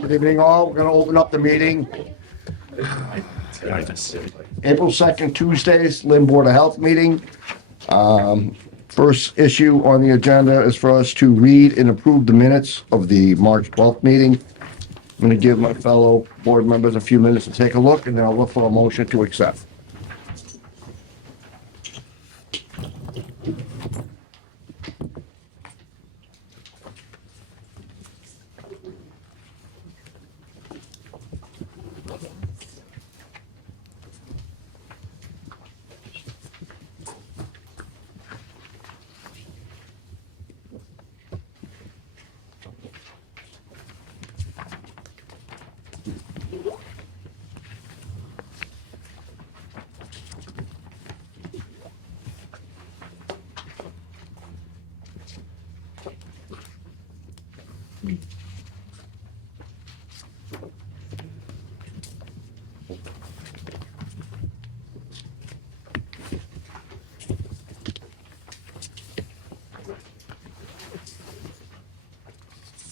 Good evening all. We're going to open up the meeting. April 2nd, Tuesdays, Lynn Board of Health meeting. First issue on the agenda is for us to read and approve the minutes of the March 12th meeting. I'm going to give my fellow board members a few minutes to take a look, and then I'll look for a motion to accept.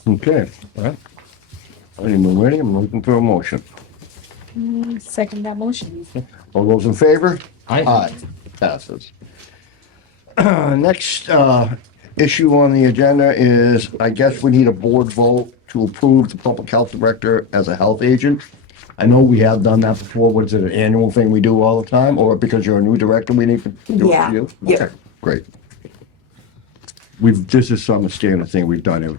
Okay. All right. I'm ready. I'm looking for a motion. Second that motion. All those in favor? Aye. Aye. Passes. Next issue on the agenda is, I guess we need a board vote to approve the public health director as a health agent. I know we have done that before. What is it, an annual thing we do all the time? Or because you're a new director, we need to do it for you? Yeah. Okay, great. This is some standard thing we've done it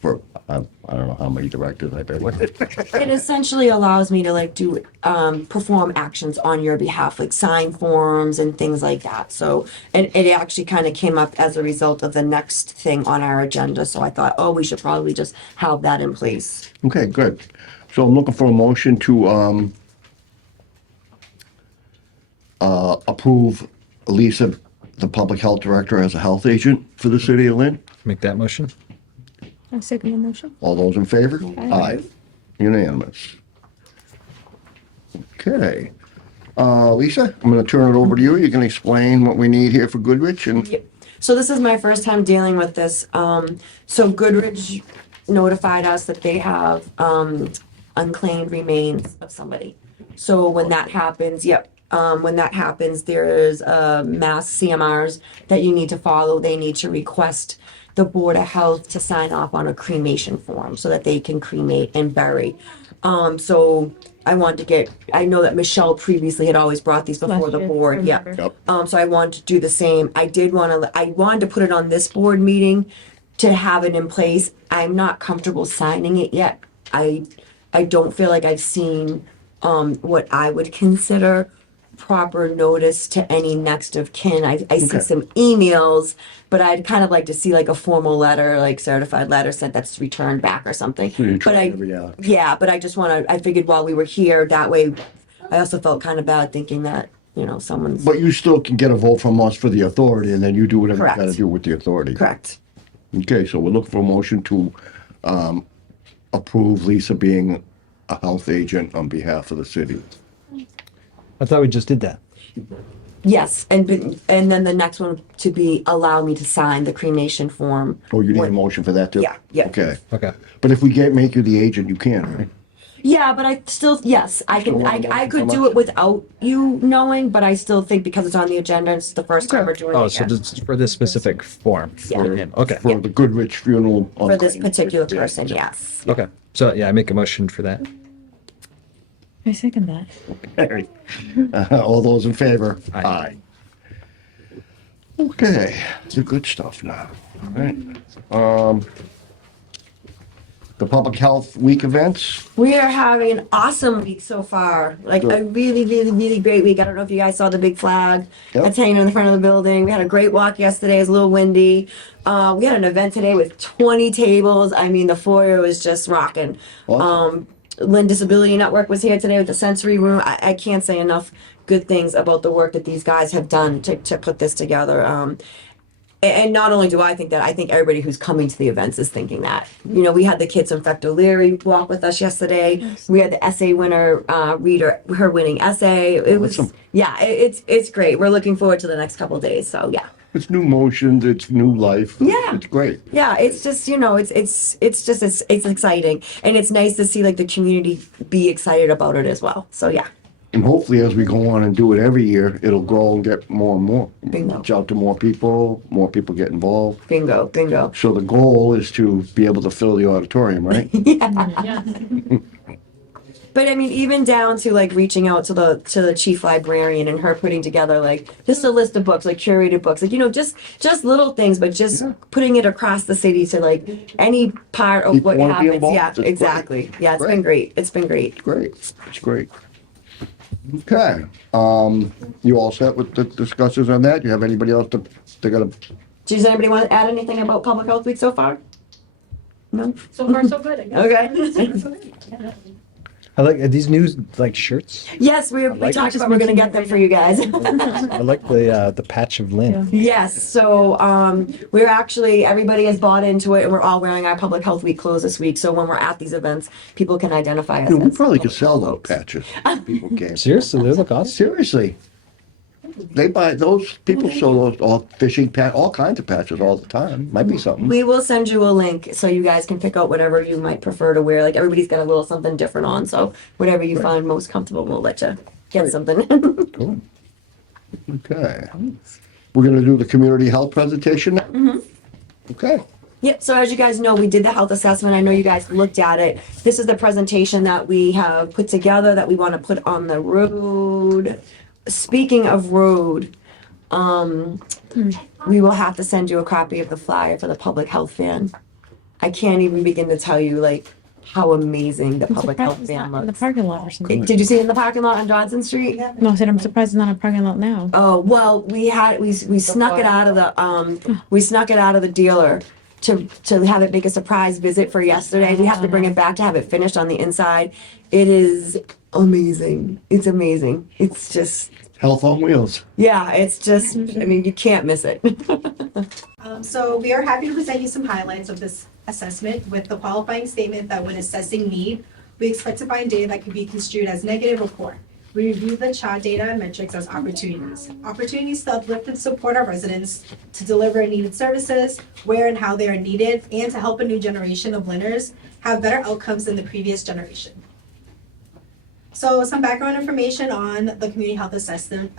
for, I don't know how many directors I've been with. It essentially allows me to do perform actions on your behalf, like sign forms and things like that. So it actually kind of came up as a result of the next thing on our agenda. So I thought, oh, we should probably just have that in place. Okay, good. So I'm looking for a motion to approve Lisa, the public health director, as a health agent for the city of Lynn. Make that motion. I second the motion. All those in favor? Aye. Unanimous. Okay. Lisa, I'm going to turn it over to you. You can explain what we need here for Goodrich and Yep. So this is my first time dealing with this. So Goodrich notified us that they have unclaimed remains of somebody. So when that happens, when that happens, there's mass CMRs that you need to follow. They need to request the Board of Health to sign off on a cremation form so that they can cremate and bury. So I wanted to I know that Michelle previously had always brought these before Last the year, board. I Yeah. remember. Yep. So I wanted to do the same. I wanted to put it on this board meeting to have it in place. I'm not comfortable signing it yet. I don't feel like I've seen what I would consider proper notice to any next of kin. I see Okay. some emails, but I'd kind of like to see a formal letter, certified letter sent that's returned back or something. you're But trying every hour. but I just I figured while we were here, that way, I also felt kind of bad thinking that, someone's. But you still can get a vote from us for the authority, and then you do whatever you Correct. got to do with the authority. Correct. Okay, so we're looking for a motion to approve Lisa being a health agent on behalf of the city. I thought we just did that. Yes, and then the next one to be allow me to sign the cremation form. Oh, you need a motion for that too? Yeah. Okay. Okay. But if we make you the agent, you can, right? Yeah, but I still, yes, I can, Still want a I motion could from do us? it without you knowing, but I still think because it's on the agenda, it's the first time we're doing Oh, it. so yeah. just for this specific form. Yeah. For him. Okay. For the Goodrich funeral. on For this claim. particular person, yes. Okay. So yeah, I make a motion for that. I second that. Okay. All those in favor? Aye. Okay, it's the good stuff now. All right. The Public Health Week events. We are having an awesome week so far. A really, really, really great week. I don't know if you guys saw the big flag Yep. that's hanging in the front of the building. We had a great walk yesterday. It was a little windy. We had an event today with 20 tables. I mean, the foyer was just rocking. Awesome. Lynn Disability Network was here today with the sensory room. I can't say enough good things about the work that these guys have done to put this together. And not only do I think that, I think everybody who's coming to the events is thinking that. We had the kids from Fecht O'Leary walk with us yesterday. Nice. We had the essay winner read her winning essay. It was, Awesome. yeah, it's great. We're looking forward to the next couple of days. So yeah. It's new motions, it's new life. Yeah. It's great. Yeah, it's just, it's exciting. And it's nice to see like the community be excited about it as well. So yeah. And hopefully as we go on and do it every year, it'll grow and get more and more. Bingo. Reach out to more people get involved. Bingo, bingo. So the goal is to be able to fill the auditorium, right? But I mean, even down to like reaching out to the chief librarian and her putting together like just a list of books, like curated books, like just little things, but just Yeah. putting it across the city to like any part of People what wanna be happens. involved. Yeah, It's great. exactly. Yeah, it's Great. been great. It's been great. Great, it's great. Okay, you all set with the discussions on that? You have anybody else to gotta, Does anybody want to add anything about Public Health Week so far? No. So far, so good, I guess. Okay. I like, are these new, like, shirts? Yes, we like talked it. about we're gonna get them for you guys. I like the patch of Lynn. Yes, so we're actually, everybody has bought into it and we're all wearing our Public Health Week clothes this week. So when we're at these events, people can identify us. we as probably could public sell health those folks. patches. People came. Seriously, they look awesome. Seriously. They buy, those people sell those, all fishing all kinds of patches all the time. Might be something. We will send you a link so you guys can pick out whatever you might prefer to wear. Like everybody's got a little something different on, so whatever you find most comfortable, we'll let you get Right. something. Cool. Okay. We're gonna do the community health presentation now? Okay. Yep, so as you guys know, we did the health assessment. I know you guys looked at it. This is the presentation that we have put together that we want to put on the road. Speaking of road, we will have to send you a copy of the flyer for the public health van. I can't even begin to tell you like how amazing the public health van In the looks. parking lot or something. Did you see it in the parking lot on Johnson Street? No, I said I'm surprised it's not a parking lot now. Oh, well, we snuck it out of the dealer to have it make a surprise visit for yesterday. We have to bring it back to have it finished on the inside. It is amazing. It's amazing. It's just, Health on wheels. yeah, it's just, I mean, you can't miss it. So we are happy to present you some highlights of this assessment with the qualifying statement that when assessing need, we expect to find data that could be construed as negative or poor. We review the CHA data and metrics as opportunities. Opportunities to uplift and support our residents, to deliver needed services, where and how they are needed, and to help a new generation of Lynners have better outcomes than the previous generation. So some background information on the community health assessment.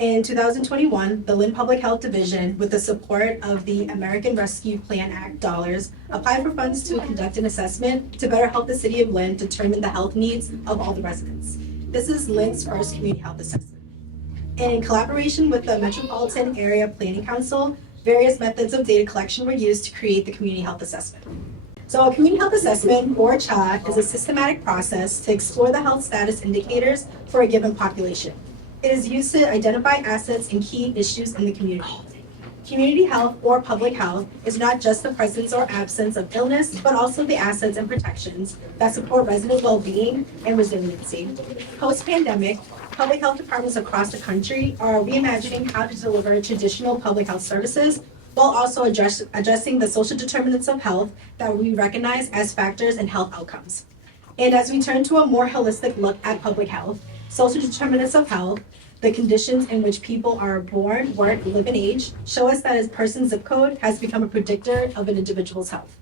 In 2021, the Lynn Public Health Division, with the support of the American Rescue Plan Act dollars, applied for funds to conduct an assessment to better help the city of Lynn determine the health needs of all the residents. This is Lynn's first community health assessment. And in collaboration with the Metropolitan Area Planning Council, various methods of data collection were used to create the community health assessment. So a community health assessment, or CHA, is a systematic process to explore the health status indicators for a given population. It is used to identify assets and key issues in the community. Community health, or public health, is not just the presence or absence of illness, but also the assets and protections that support resident well-being and resiliency. Post-pandemic, public health departments across the country are reimagining how to deliver traditional public health services while also addressing the social determinants of health that we recognize as factors in health outcomes. And as we turn to a more holistic look at public health, social determinants of health, the conditions in which people are born, work, live, and age, show us that a person's zip code has become a predictor of an individual's health.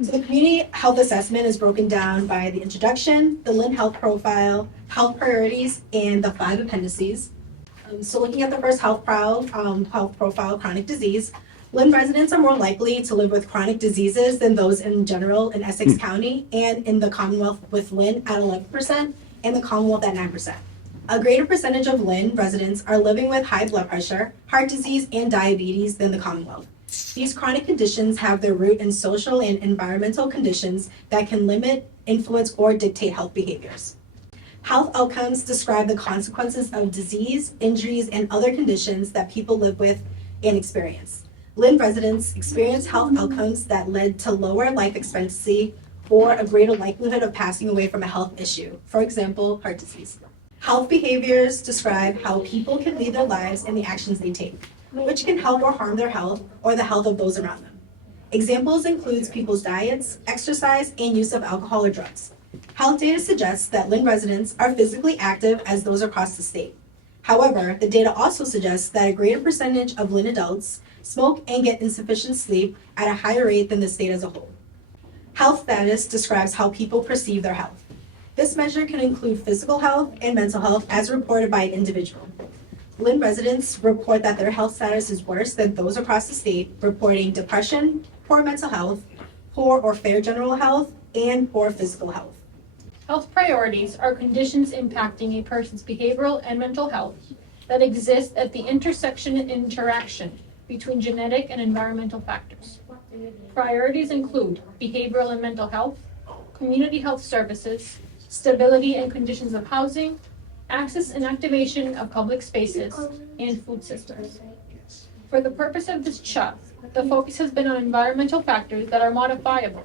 So the community health assessment is broken down by the introduction, the Lynn health profile, health priorities, and the 5 appendices. So looking at the first health profile, chronic disease, Lynn residents are more likely to live with chronic diseases than those in general in Essex County and in the Commonwealth, with Lynn at 11% and the Commonwealth at 9%. A greater percentage of Lynn residents are living with high blood pressure, heart disease, and diabetes than the Commonwealth. These chronic conditions have their root in social and environmental conditions that can limit, influence, or dictate health behaviors. Health outcomes describe the consequences of disease, injuries, and other conditions that people live with and experience. Lynn residents experience health outcomes that led to lower life expectancy or a greater likelihood of passing away from a health issue, for example, heart disease. Health behaviors describe how people can lead their lives and the actions they take, which can help or harm their health or the health of those around them. Examples include people's diets, exercise, and use of alcohol or drugs. Health data suggests that Lynn residents are physically active as those across the state. However, the data also suggests that a greater percentage of Lynn adults smoke and get insufficient sleep at a higher rate than the state as a whole. Health status describes how people perceive their health. This measure can include physical health and mental health as reported by an individual. Lynn residents report that their health status is worse than those across the state, reporting depression, poor mental health, poor or fair general health, and poor physical health. Health priorities are conditions impacting a person's behavioral and mental health that exist at the intersection and interaction between genetic and environmental factors. Priorities include behavioral and mental health, community health services, stability and conditions of housing, access and activation of public spaces, and food systems. For the purpose of this chart, the focus has been on environmental factors that are modifiable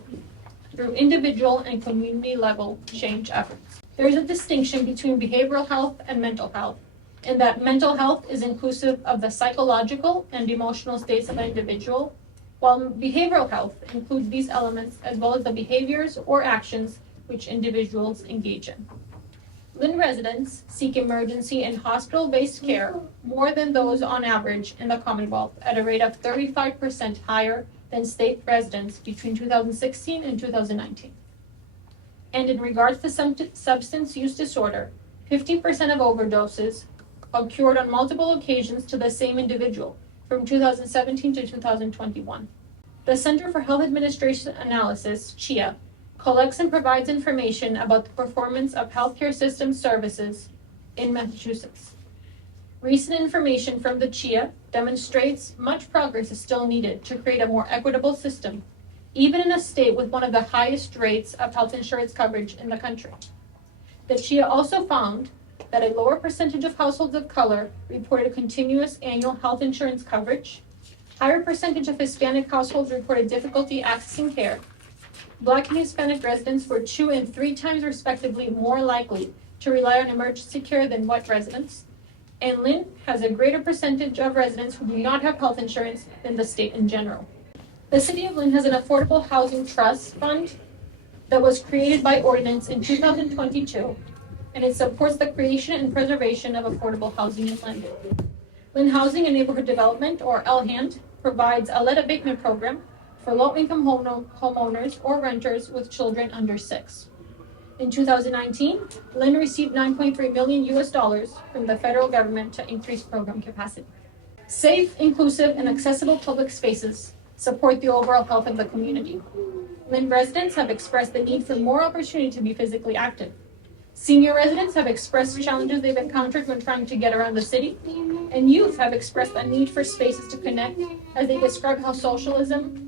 through individual and community level change efforts. There is a distinction between behavioral health and mental health, in that mental health is inclusive of the psychological and emotional states of an individual, while behavioral health includes these elements as well as the behaviors or actions which individuals engage in. Lynn residents seek emergency and hospital-based care more than those on average in the Commonwealth at a rate of 35% higher than state residents between 2016 and 2019. And in regards to substance use disorder, 50% of overdoses occurred on multiple occasions to the same individual from 2017 to 2021. The Center for Health Administration Analysis, CHIA, collects and provides information about the performance of healthcare system services in Massachusetts. Recent information from the CHIA demonstrates much progress is still needed to create a more equitable system, even in a state with one of the highest rates of health insurance coverage in the country. The CHIA also found that a lower percentage of households of color reported continuous annual health insurance coverage, higher percentage of Hispanic households reported difficulty accessing care, Black and Hispanic residents were 2 and 3 times respectively more likely to rely on emergency care than white residents, and Lynn has a greater percentage of residents who do not have health insurance than the state in general. The City of Lynn has an affordable housing trust fund that was created by ordinance in 2022, and it supports the creation and preservation of affordable housing in Lynn. Lynn Housing and Neighborhood Development, or LHAND, provides a lead abatement program for low-income homeowners or renters with children under 6. In 2019, Lynn received $9.3 million from the federal government to increase program capacity. Safe, inclusive, and accessible public spaces support the overall health of the community. Lynn residents have expressed the need for more opportunity to be physically active. Senior residents have expressed challenges they've encountered when trying to get around the city, and youth have expressed a need for spaces to connect as they describe how socializing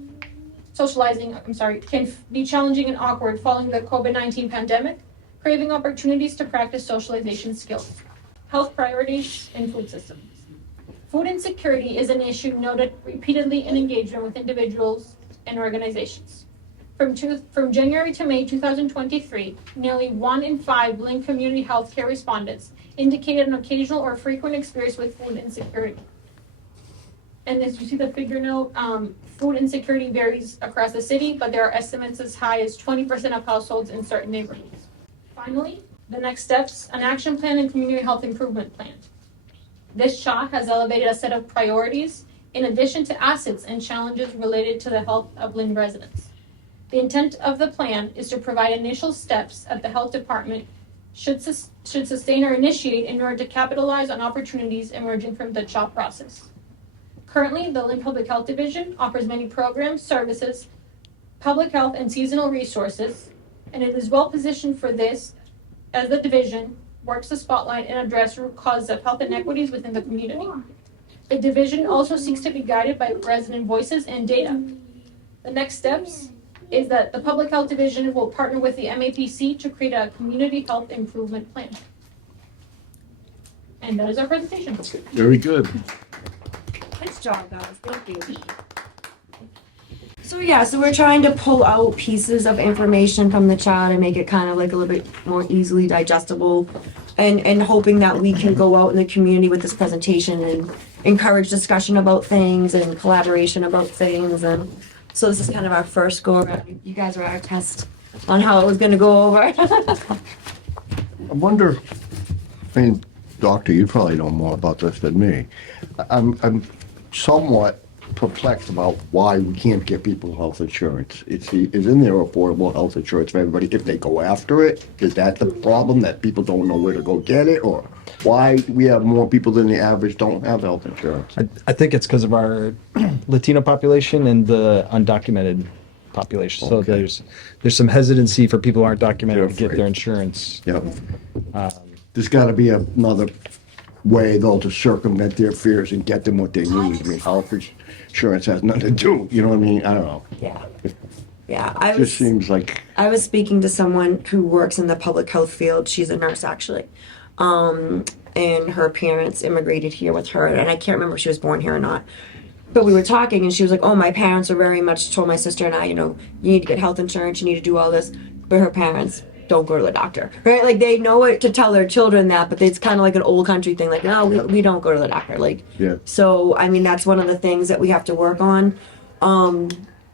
can be challenging and awkward following the COVID-19 pandemic, craving opportunities to practice socialization skills. Health priorities and food systems. Food insecurity is an issue noted repeatedly in engagement with individuals and organizations. From January to May 2023, nearly 1 in 5 Lynn Community Healthcare respondents indicated an occasional or frequent experience with food insecurity. And as you see the figure note, food insecurity varies across the city, but there are estimates as high as 20% of households in certain neighborhoods. Finally, the next steps, an action plan and community health improvement plan. This chart has elevated a set of priorities in addition to assets and challenges related to the health of Lynn residents. The intent of the plan is to provide initial steps that the health department should sustain or initiate in order to capitalize on opportunities emerging from the CHOP process. Currently, the Lynn Public Health Division offers many programs, services, public health, and seasonal resources, and it is well positioned for this as the division works to spotlight and address root causes of health inequities within the community. The division also seeks to be guided by resident voices and data. The next steps is that the Public Health Division will partner with the MAPC to create a community health improvement plan. And that is our presentation. Very good. Nice job, guys. Thank you. So we're trying to pull out pieces of information from the chat and make it kind of like a little bit more easily digestible, and hoping that we can go out in the community with this presentation and encourage discussion about things and collaboration about things. And so this is kind of our first go around. You guys were our test on how it was going to go over. I wonder, I mean, Doctor, you probably know more about this than me. I'm somewhat perplexed about why we can't get people health insurance. Isn't there affordable health insurance for everybody if they go after it? Is that the problem, that people don't know where to go get it? Or why we have more people than the average don't have health insurance? I think it's because of our Latino population and the undocumented population. So Okay. there's some hesitancy for people who aren't documented They're to get afraid. their insurance. Yep. There's gotta be another way though to circumvent their fears and get them what they need. I mean, health insurance has nothing to do, you know what I mean? I don't know. Yeah. Yeah, I It was. just seems like, I was speaking to someone who works in the public health field. She's a nurse, actually. And her parents immigrated here with her, and I can't remember if she was born here or not. But we were talking, and she was like, "Oh, my parents are very much told my sister and I, you need to get health insurance, you need to do all this." But her parents don't go to the doctor, right? Like they know it to tell their children that, but it's kind of like an old country thing. Like, no, we don't go to the doctor. Like, Yeah. So I mean, that's one of the things that we have to work on.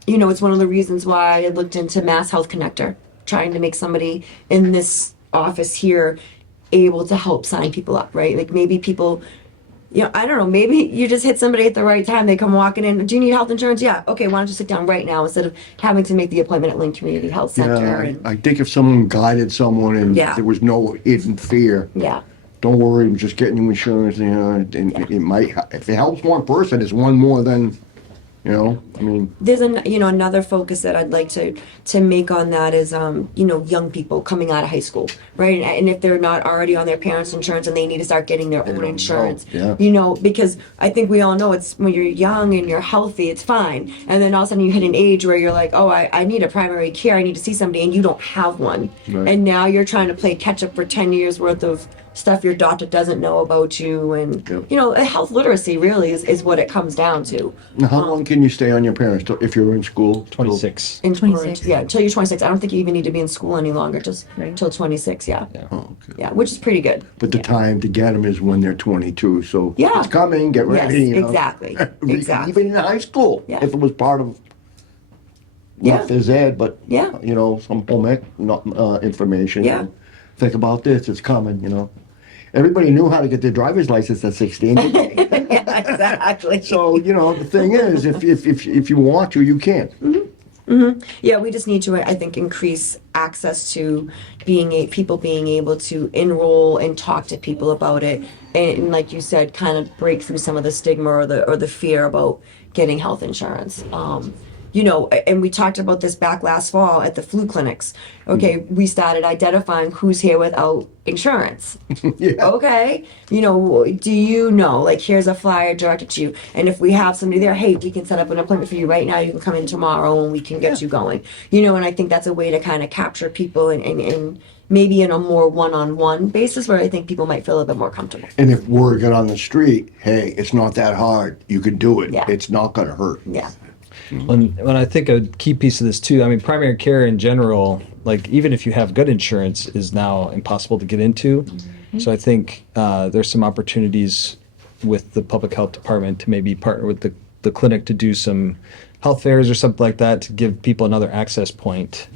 It's one of the reasons why I looked into Mass Health Connector, trying to make somebody in this office here able to help sign people up, right? Like maybe people, I don't know, maybe you just hit somebody at the right time. They come walking in. Do you need health insurance? Yeah. Okay, why don't you sit down right now instead of having to make the appointment at Lynn Community Health Center? yeah, I think if someone guided someone and Yeah. there was no hidden fear, Yeah. don't worry, I'm just getting you insurance, and it might, if it helps one person, it's one more than, I mean, There's another focus that I'd like to make on that is young people coming out of high school, right? And if they're not already on their parents' insurance and they need to start getting their own don't insurance, know, yeah. Because I think we all know it's when you're young and you're healthy, it's fine, and then all of a sudden you hit an age where you're like, oh, I need a primary care, I need to see somebody, and you don't have one, Right. and now you're trying to play catch up for 10 years worth of stuff your doctor doesn't know about you, and Yep. health literacy really is what it comes down to. now how long can you stay on your parents if you're in school? 26. In 26. Yeah, until you're 26. I don't think you even need to be in school any longer, just Right. till 26, yeah. Oh, okay. Yeah, which is pretty good. But the time to get them is when they're 22, so Yeah. it's coming, get ready, Yes, exactly, exactly. Even in high school, Yeah. if it was part of, Yeah. not phys ed, but, Yeah. some home ec, information. Yeah. Think about this, it's coming. Everybody knew how to get their driver's license at 16. Yeah, exactly. So, the thing is, if you want to, you can. Yeah, we just need to, I think, increase access to people being able to enroll and talk to people about it, and like you said, kind of break through some of the stigma or the fear about getting health insurance. And we talked about this back last fall at the flu clinics. Okay, we started identifying who's here without insurance. Yeah. Okay, do you know, like, here's a flyer directed to you, and if we have somebody there, hey, we can set up an appointment for you right now, you can come in tomorrow and we can get you going. And I think that's a way to kind of capture people and maybe in a more one-on-one basis where I think people might feel a bit more comfortable. And if word got on the street, hey, it's not that hard, you can do it. Yeah. It's not gonna hurt. Yeah. When I think a key piece of this too, I mean, primary care in general, like even if you have good insurance, is now impossible to get into. So I think there's some opportunities with the public health department to maybe partner with the clinic to do some health fairs or something like that to give people another access point.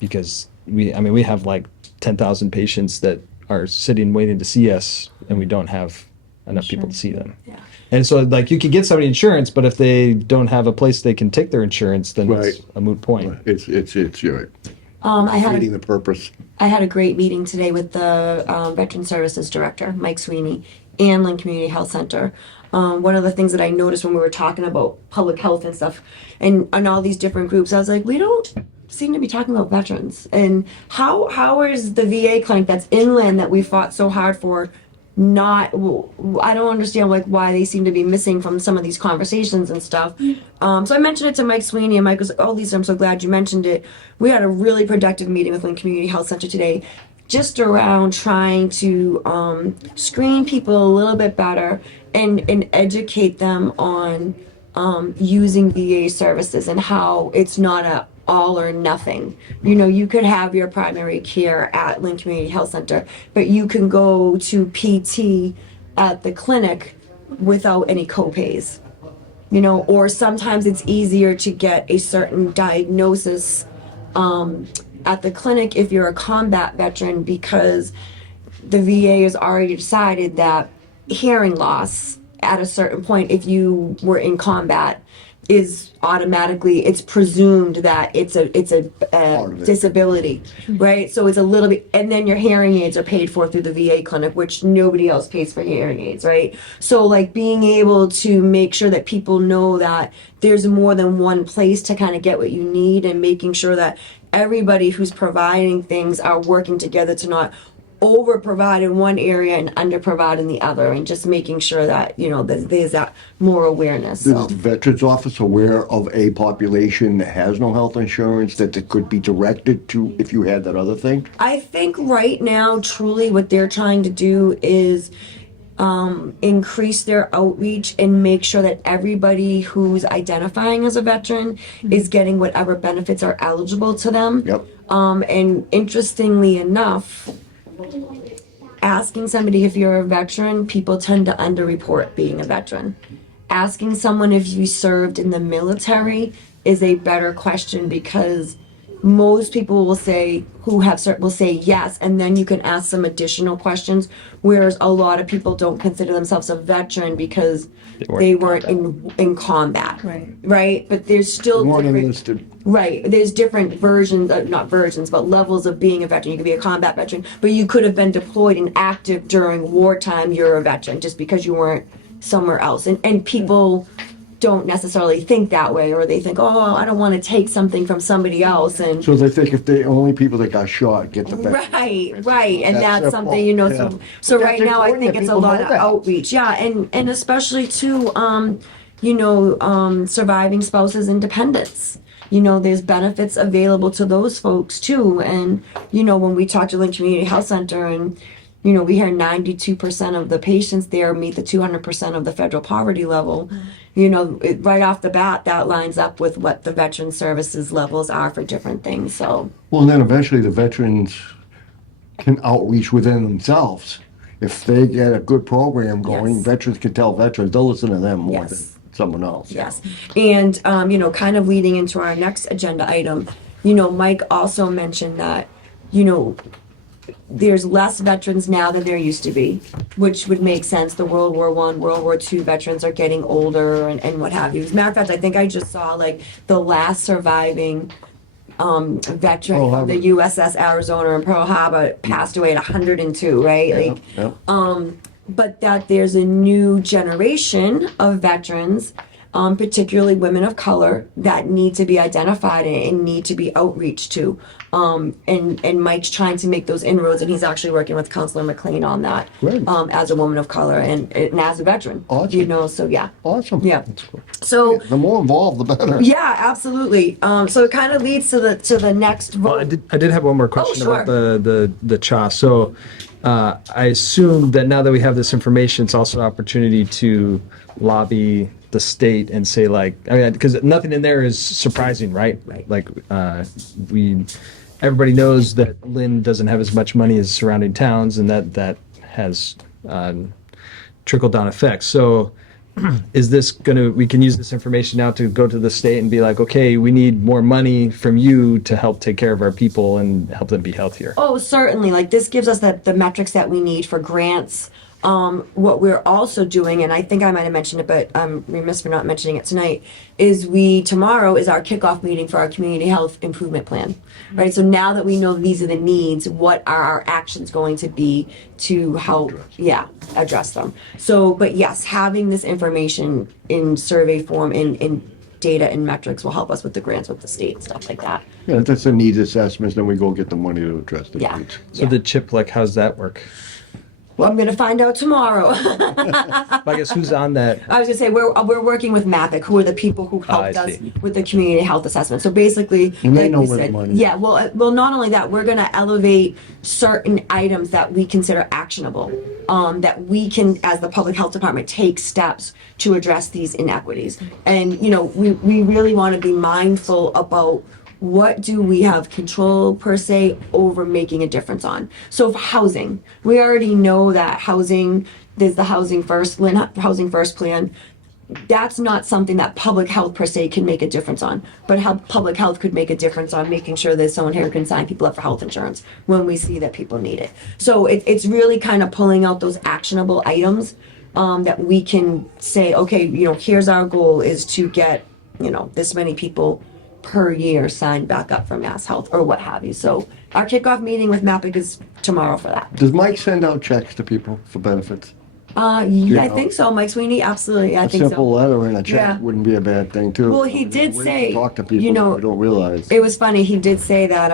Because we have like 10,000 patients that are sitting waiting to see us, and we don't have enough people to see them. Yeah. And so, like, you could get somebody insurance, but if they don't have a place they can take their insurance, then it's Right. a moot point. It's you're I had feeding the purpose. I had a great meeting today with the Veteran Services Director, Mike Sweeney, and Lynn Community Health Center. One of the things that I noticed when we were talking about public health and stuff, and all these different groups, I was like, we don't seem to be talking about veterans. And how is the VA clinic that's in Lynn that we fought so hard for not, I don't understand why they seem to be missing from some of these conversations and stuff. So I mentioned it to Mike Sweeney, and Mike was like, oh, Lisa, I'm so glad you mentioned it. We had a really productive meeting with Lynn Community Health Center today, just around trying to screen people a little bit better and educate them on using VA services and how it's not a all or nothing. You could have your primary care at Lynn Community Health Center, but you can go to PT at the clinic without any copays. Or sometimes it's easier to get a certain diagnosis at the clinic if you're a combat veteran, because the VA has already decided that hearing loss at a certain point, if you were in combat, is automatically, it's presumed that it's a Part of it. disability, right? So it's a little bit, and then your hearing aids are paid for through the VA clinic, which nobody else pays for hearing aids, right? So like being able to make sure that people know that there's more than one place to kind of get what you need, and making sure that everybody who's providing things are working together to not over provide in one area and under provide in the other, and just making sure that, you know, that there's that more awareness. Is So the Veterans Office aware of a population that has no health insurance that it could be directed to if you had that other thing? I think right now, truly what they're trying to do is increase their outreach and make sure that everybody who's identifying as a veteran is getting whatever benefits are eligible to them. Yep. And interestingly enough, asking somebody if you're a veteran, people tend to underreport being a veteran. Asking someone if you served in the military is a better question, because most people will say will say yes, and then you can ask some additional questions, whereas a lot of people don't consider themselves a veteran because they weren't in combat. Right? But there's still One different, enlisted. right, there's different versions, not versions, but levels of being a veteran. You could be a combat veteran, but you could have been deployed and active during wartime. You're a veteran just because you weren't somewhere else. And people don't necessarily think that way, or they think, oh, I don't want to take something from somebody else. And So they think if the only people that got shot get the benefit. right, and That's that's their something, fault, you know. yeah. So That's right now, I important think that it's a people lot know of that. outreach, yeah, and especially too, you know, surviving spouses and dependents. You know, there's benefits available to those folks too. And you know, when we talk to Lynn Community Health Center, and you know, we hear 92% of the patients there meet the 200% of the federal poverty level. You know, right off the bat, that lines up with what the veteran services levels are for different things. So, Well, and then eventually the veterans can outreach within themselves. If they get a good program going, Yes. veterans can tell veterans, they'll listen to them more Yes. than someone else. yes. And, you know, kind of leading into our next agenda item, you know, Mike also mentioned that, you know, there's less veterans now than there used to be, which would make sense. The World War I, World War II veterans are getting older and what have you. As a matter of fact, I think I just saw like the last surviving veteran Pearl from the Harbor. USS Arizona and Pearl Harbor passed away at 102, right? Like, Yeah. but that there's a new generation of veterans, particularly women of color, that need to be identified and need to be outreached to. And Mike's trying to make those inroads, and he's actually working with Counselor McLean on that, Great. as a woman of color and as a veteran. Awesome. You know, so yeah. Awesome. Yeah. That's cool. So The more involved, the better. yeah, absolutely. So it kind of leads to the next vote. Well, I did have one more question sure. about the CHA. So I assume that now that we have this information, it's also an opportunity to lobby the state and say, like, I mean, because nothing in there is surprising, right? Right. Like everybody knows that Lynn doesn't have as much money as surrounding towns, and that has trickle down effects. So is this we can use this information now to go to the state and be like, okay, we need more money from you to help take care of our people and help them be healthier? Oh, certainly. Like this gives us the metrics that we need for grants. What we're also doing, and I think I might have mentioned it, but I'm remiss for not mentioning it tonight, is tomorrow is our kickoff meeting for our community health improvement plan, right? So now that we know these are the needs, what are our actions going to be to help, address them? So, but yes, having this information in survey form, in data and metrics will help us with the grants with the state and stuff like that. Yeah, that's a needs assessment, then we go get the money to address the Yeah. needs. So the chip, like, how's that work? Well, I'm going to find out tomorrow. I guess who's on that? I was gonna say we're working with MAPIC, who are the people who I helped us see. with the community health assessment. So basically, And they like know we where the said, money is. yeah. Well, not only that, we're gonna elevate certain items that we consider actionable, that we can, as the public health department, take steps to address these inequities. And you know, we really want to be mindful about what do we have control per se over making a difference on. So for housing, we already know that housing, there's the Housing First, Lynn Housing First plan. that's not something that public health per se can make a difference on, but how public health could make a difference on making sure there's someone here who can sign people up for health insurance when we see that people need it. So it's really kind of pulling out those actionable items that we can say, okay, here's our goal is to get, this many people per year signed back up for Mass Health or what have you. So our kickoff meeting with MAPIC is tomorrow for that. Does Mike send out checks to people for benefits? Yeah, I think so. Mike Sweeney, absolutely. I A think so. simple letter and a check Yeah. wouldn't be a bad thing too. Well, he did Ways say, to talk to people you know, that don't realize. It was funny. He did say that,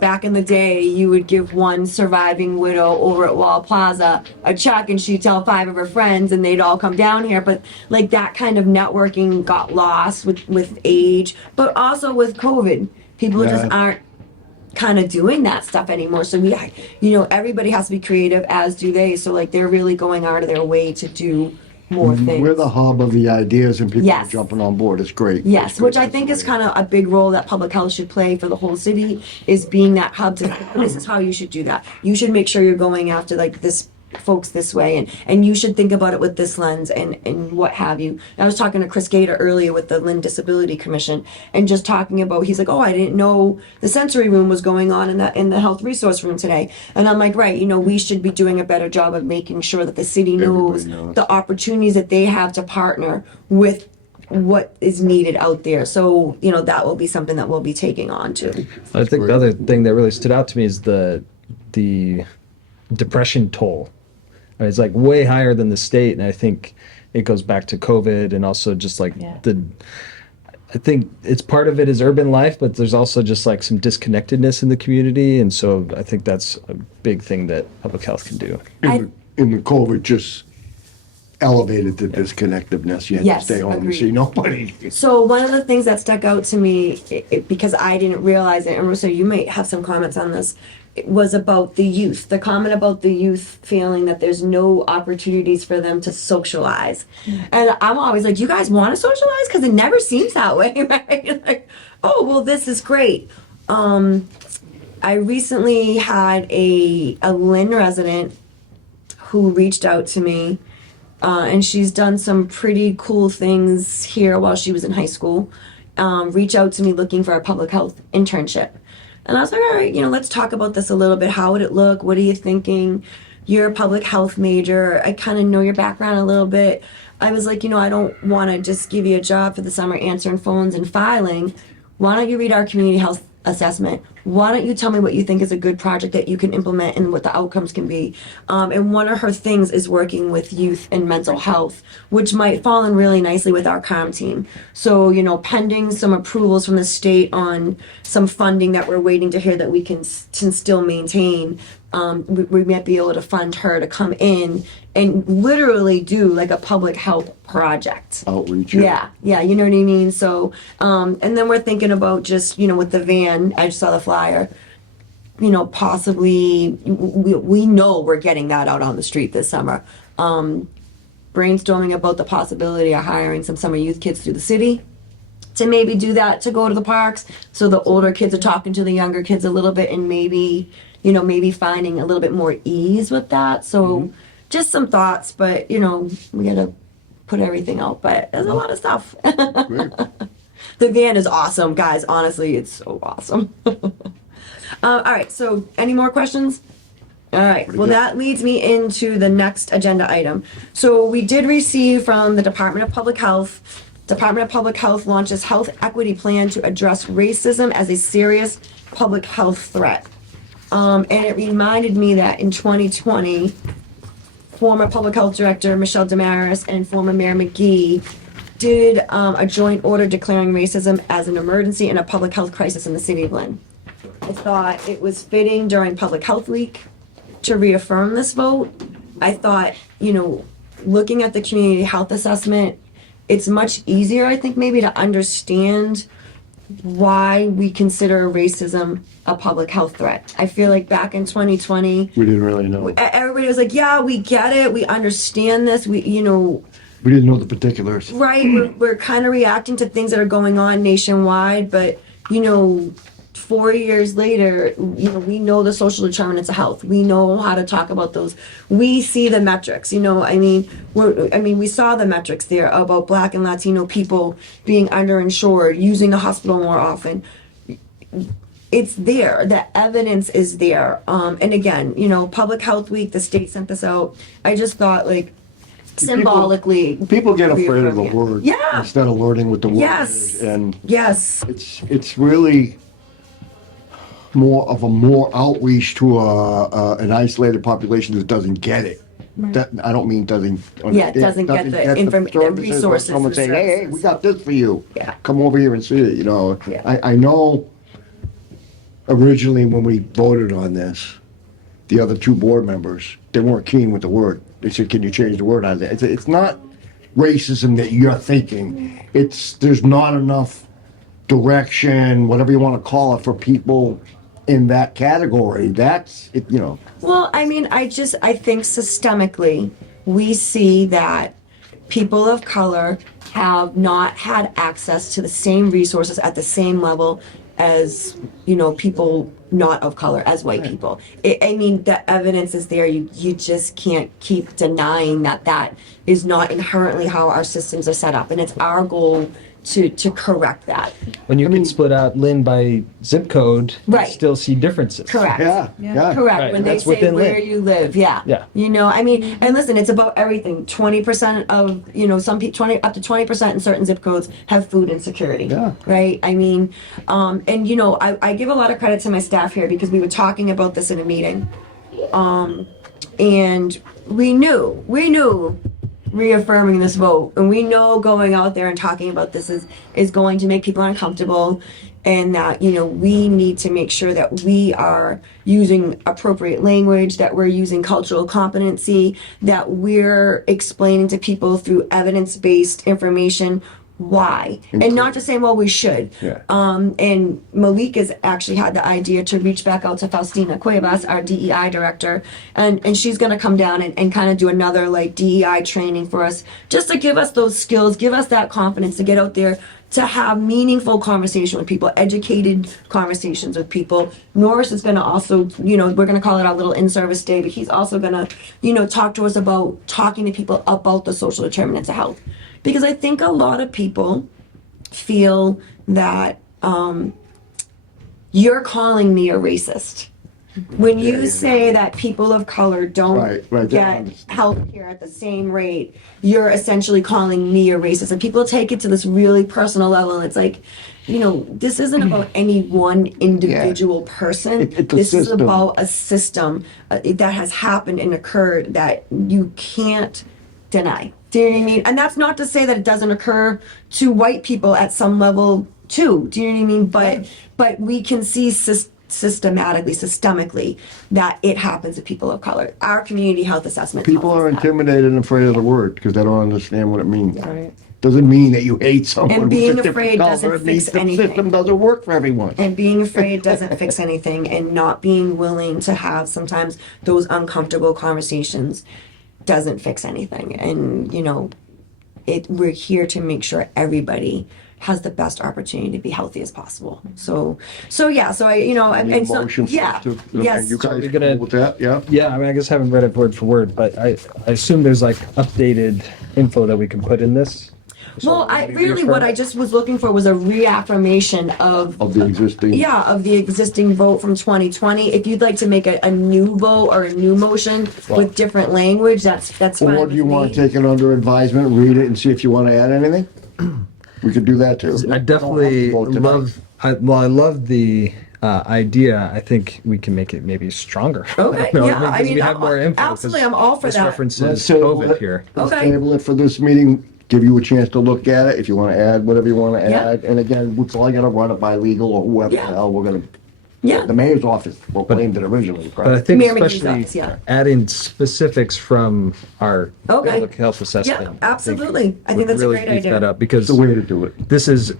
back in the day, you would give one surviving widow over at Wall Plaza a check and she'd tell 5 of her friends and they'd all come down here. But like that kind of networking got lost with age, but also with COVID. People just aren't kind of doing that stuff anymore. So everybody has to be creative, as do they. So like they're really going out of their way to do more things. We're the hub of the ideas and people Yes. are jumping on board. It's great. Yes, It's great. which I think is kind of a big role that public health should play for the whole city, is being that hub to, this is how you should do that. You should make sure you're going after like this folks this way, and you should think about it with this lens and what have you. I was talking to Chris Gator earlier with the Lynn Disability Commission and just talking about, he's like, oh, I didn't know the sensory room was going on in the health resource room today. And I'm like, right, we should be doing a better job of making sure that the city knows Everybody knows. the opportunities that they have to partner with what is needed out there. So, that will be something that we'll be taking on too. I think the other thing that really stood out to me is the depression toll. It's like way higher than the state, and I think it goes back to COVID and also just like I think it's part of it is urban life, but there's also just like some disconnectedness in the community, and so I think that's a big thing that public health can do. In the COVID just elevated the disconnectedness. You had Yes, to stay home agreed. and see nobody. So one of the things that stuck out to me, because I didn't realize it, and Russo, you might have some comments on this, it was about the youth. The comment about the youth feeling that there's no opportunities for them to socialize. And I'm always like, you guys want to socialize? Because it never seems that way, right? Like, oh, well, this is great. I recently had a Lynn resident who reached out to me, and she's done some pretty cool things here while she was in high school. Reach out to me looking for a public health internship. And I was like, all right, let's talk about this a little bit. How would it look? What are you thinking? You're a public health major. I kind of know your background a little bit. I was like, I don't want to just give you a job for the summer answering phones and filing. Why don't you read our community health assessment? Why don't you tell me what you think is a good project that you can implement and what the outcomes can be? And one of her things is working with youth and mental health, which might fall in really nicely with our COM team. So, pending some approvals from the state on some funding that we're waiting to hear that we can still maintain, we might be able to fund her to come in and literally do like a public health project. Outreach. Yeah, you know what I mean? So, and then we're thinking about just, with the van, I just saw the flyer, possibly, we know we're getting that out on the street this summer. Brainstorming about the possibility of hiring some summer youth kids through the city to maybe do that, to go to the parks. So the older kids are talking to the younger kids a little bit and maybe, maybe finding a little bit more ease with that. So just some thoughts, but, we gotta put everything out, but there's a lot of stuff. Great. The van is awesome, guys. Honestly, it's so awesome. All right, so any more questions? All right, well, good. that leads me into the next agenda item. So we did receive from the Department of Public Health. Department of Public Health launches health equity plan to address racism as a serious public health threat. And it reminded me that in 2020, former Public Health Director Michelle Damaris and former Mayor McGee did a joint order declaring racism as an emergency and a public health crisis in the city of Lynn. I thought it was fitting during Public Health Week to reaffirm this vote. I thought, looking at the community health assessment, it's much easier, I think, maybe to understand why we consider racism a public health threat. I feel like back in 2020, We didn't really know. everybody was like, yeah, we get it, we understand this, We didn't know the particulars. right, we're kind of reacting to things that are going on nationwide, but 4 years later, we know the social determinants of health. We know how to talk about those. We see the metrics, we saw the metrics there about Black and Latino people being underinsured, using the hospital more often. It's there. The evidence is there. And again, Public Health Week, the state sent this out. I just thought, like, symbolically. People get afraid of the reaffirming it. word Yeah. instead of learning what the word Yes. is. And Yes. it's really more of a outreach to an isolated population that doesn't get it. That, I don't mean doesn't. Yeah, doesn't get the services, resources Someone and saying, hey, we services. got this for you. Yeah. Come over here and see it, Yeah. I know originally when we voted on this, the other two board members, they weren't keen with the word. They said, can you change the word out of it? It's not racism that you're thinking. There's not enough direction, whatever you want to call it, for people in that category. That's it. Well, I think systemically, we see that people of color have not had access to the same resources at the same level as, people not of color, as white people. The evidence is there. You just can't keep denying that is not inherently how our systems are set up. And it's our goal to correct that. When you can split out Lynn by zip code, Right. you still see differences. Correct. Yeah. Correct. Right, When they that's say within where Lynn. you live, yeah. Yeah. And listen, it's about everything. 20% of, some people, up to 20% in certain zip codes have food insecurity. Yeah. Right? I give a lot of credit to my staff here because we were talking about this in a meeting. And we knew reaffirming this vote, and we know going out there and talking about this is going to make people uncomfortable, and that we need to make sure that we are using appropriate language, that we're using cultural competency, that we're explaining to people through evidence-based information why, and not just saying, well, we should. Yeah. And Malik has actually had the idea to reach back out to Faustina Cuevas, our DEI director, and she's going to come down and kind of do another like DEI training for us, just to give us those skills, give us that confidence to get out there, to have meaningful conversation with people, educated conversations with people. Norris is going to also, we're going to call it our little in-service day, but he's also going to, talk to us about talking to people about the social determinants of health. Because I think a lot of people feel that you're calling me a racist. When you say that people of color don't Right, get health care at the same rate, you're essentially calling me a racist. And people take it to this really personal level, and it's like, this isn't about any one individual person. It's a this is system. about a system that has happened and occurred that you can't deny. Do you know what I mean? And that's not to say that it doesn't occur to white people at some level too. Do you know what I mean? But we can see systemically that it happens to people of color. Our community health assessment. People tells are us that. intimidated and afraid of the word because they don't understand what it means. Right. Doesn't mean that you hate someone. And who's being a different afraid color. doesn't It means fix the anything. system doesn't work for everyone. And being afraid doesn't fix anything, and not being willing to have sometimes those uncomfortable conversations doesn't fix anything. And we're here to make sure everybody has the best opportunity to be healthy as possible. So Need a motion for us to- yes. You guys We're gonna- cool with that? Yeah. Yeah, I guess I haven't read it word for word, but I assume there's like updated info that we can put in this. Well, what I just was looking for was a reaffirmation of Of the existing. of the existing vote from 2020. If you'd like to make a new vote or a new motion with different language, that's fine. Or do you with want me. to take it under advisement, read it, and see if you want to add anything? We could do that too. I definitely I love the idea. I think we can make it maybe stronger. Okay, You know, yeah, I because mean, we have more info. 'cause absolutely, I'm all for this that. references Let's table COVID it. here. Let's Okay. table it for this meeting, give you a chance to look at it, if you want to add whatever you want to Yeah. add. And again, we're probably going to run it by legal or whoever the Yeah. hell we're going to. Yeah. The mayor's office proclaimed it originally, But I right? think Mayor McGee's especially office, yeah. adding specifics from our Okay. public health assessment. Yeah, absolutely. I think would that's a really great beef idea. that up because It's the way to do it. this is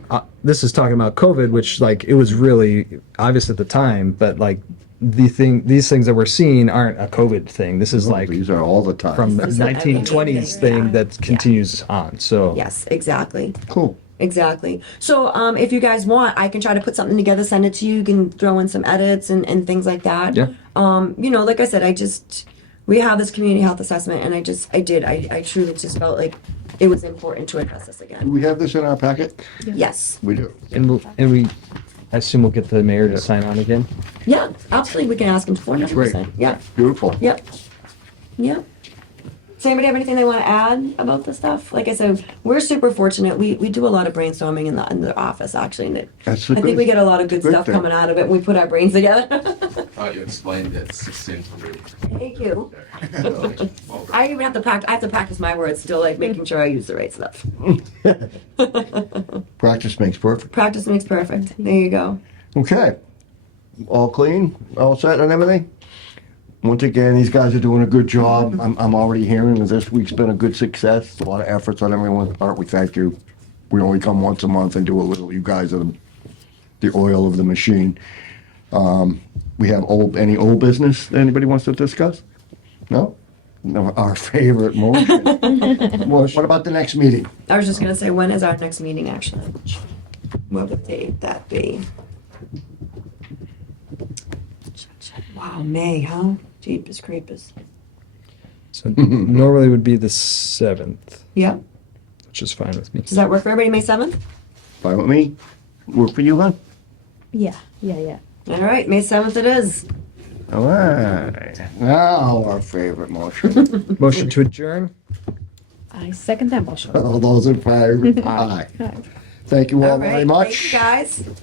talking about COVID, which like it was really obvious at the time, but like these things that we're seeing aren't a COVID thing. This is like These are all the time. from the This is everything. 1920s thing Yeah. that continues on. So Yes, exactly. Cool. Exactly. So, if you guys want, I can try to put something together, send it to you. You can throw in some edits and things like that. Yeah. Like I said, we have this community health assessment, and I truly just felt like it was important to address this Do again. we have this in our packet? Yes. We do. I assume we'll get the mayor to sign on again. Yeah, absolutely. We can ask him to 400%. Yeah. Beautiful. Yep. Yep. Does anybody have anything they want to add about this stuff? Like I said, we're super fortunate. We do a lot of brainstorming in the office, actually. And That's I think we get a lot of good good stuff thing. coming out of it when we put our brains together. Thought you explained it succinctly. Thank you. Well, I even have to practice. I have to practice my words still, like making sure I use the right stuff. Practice makes perfect. Practice makes perfect. There you go. Okay. All clean? All set and everything? Once again, these guys are doing a good job. I'm already hearing that this week's been a good success. A lot of efforts on everyone's part. We thank you. We only come once a month and do a little. You guys are the oil of the machine. We have any old business that anybody wants to discuss? No? No, our favorite motion. Well, what about the next meeting? I was just gonna say, when is our next meeting actually? What would date that be? Wow, May, huh? Jeepers creepers. So normally would be the 7th, Yep. which is fine with me. Does that work for everybody, May 7th? Fine with me? Work for you, hon? Yeah. All right, May 7th it is. All right. Now our favorite motion. Motion to adjourn? I second that motion. All those in favor? Aye. Thank you all All very right, much. thank you guys.